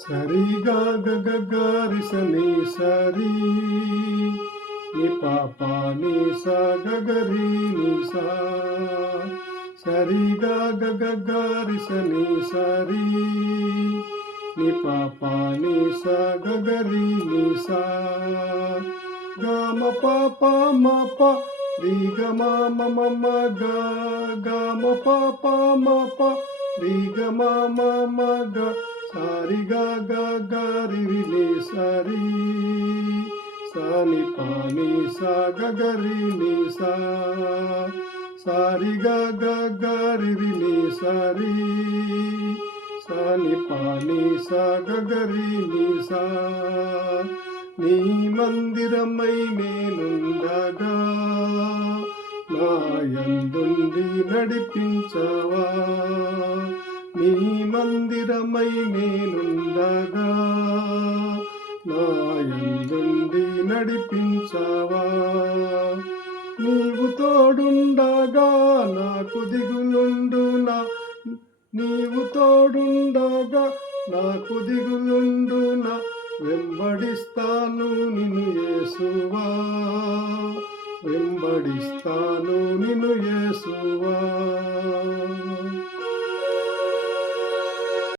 సరి గా గ గ గ రి స ని సరి ని ప ప ని స గ గ రి ని సా సరి గా గ గ గ రి స ని సరి ని ప ప ని స గ గ రి ని సా గ మ ప ప మ ప రి గ మ మ మ మ గ గ మ ప ప మ ప రి గ మ మ మ గ సారి గ గ గ రి రి ని సరి సా ని ప ని స గ గ రి ని సా సారి గ గ గ రి రి ని సరి సా ని ప ని స గ గ రి ని సా నీ మందిరమై నేనుండగా నా యందుండి నడిపించవా నీ మందిరమై నేనుండగా నా యందుండి నడిపించవా నీవు తోడుండగా నాకు దిగులుండునా నీవు తోడుండగా నాకు దిగులుండునా వెంబడిస్తాను నిన్ను యేసువా వెంబడిస్తాను నిన్ను యేసువా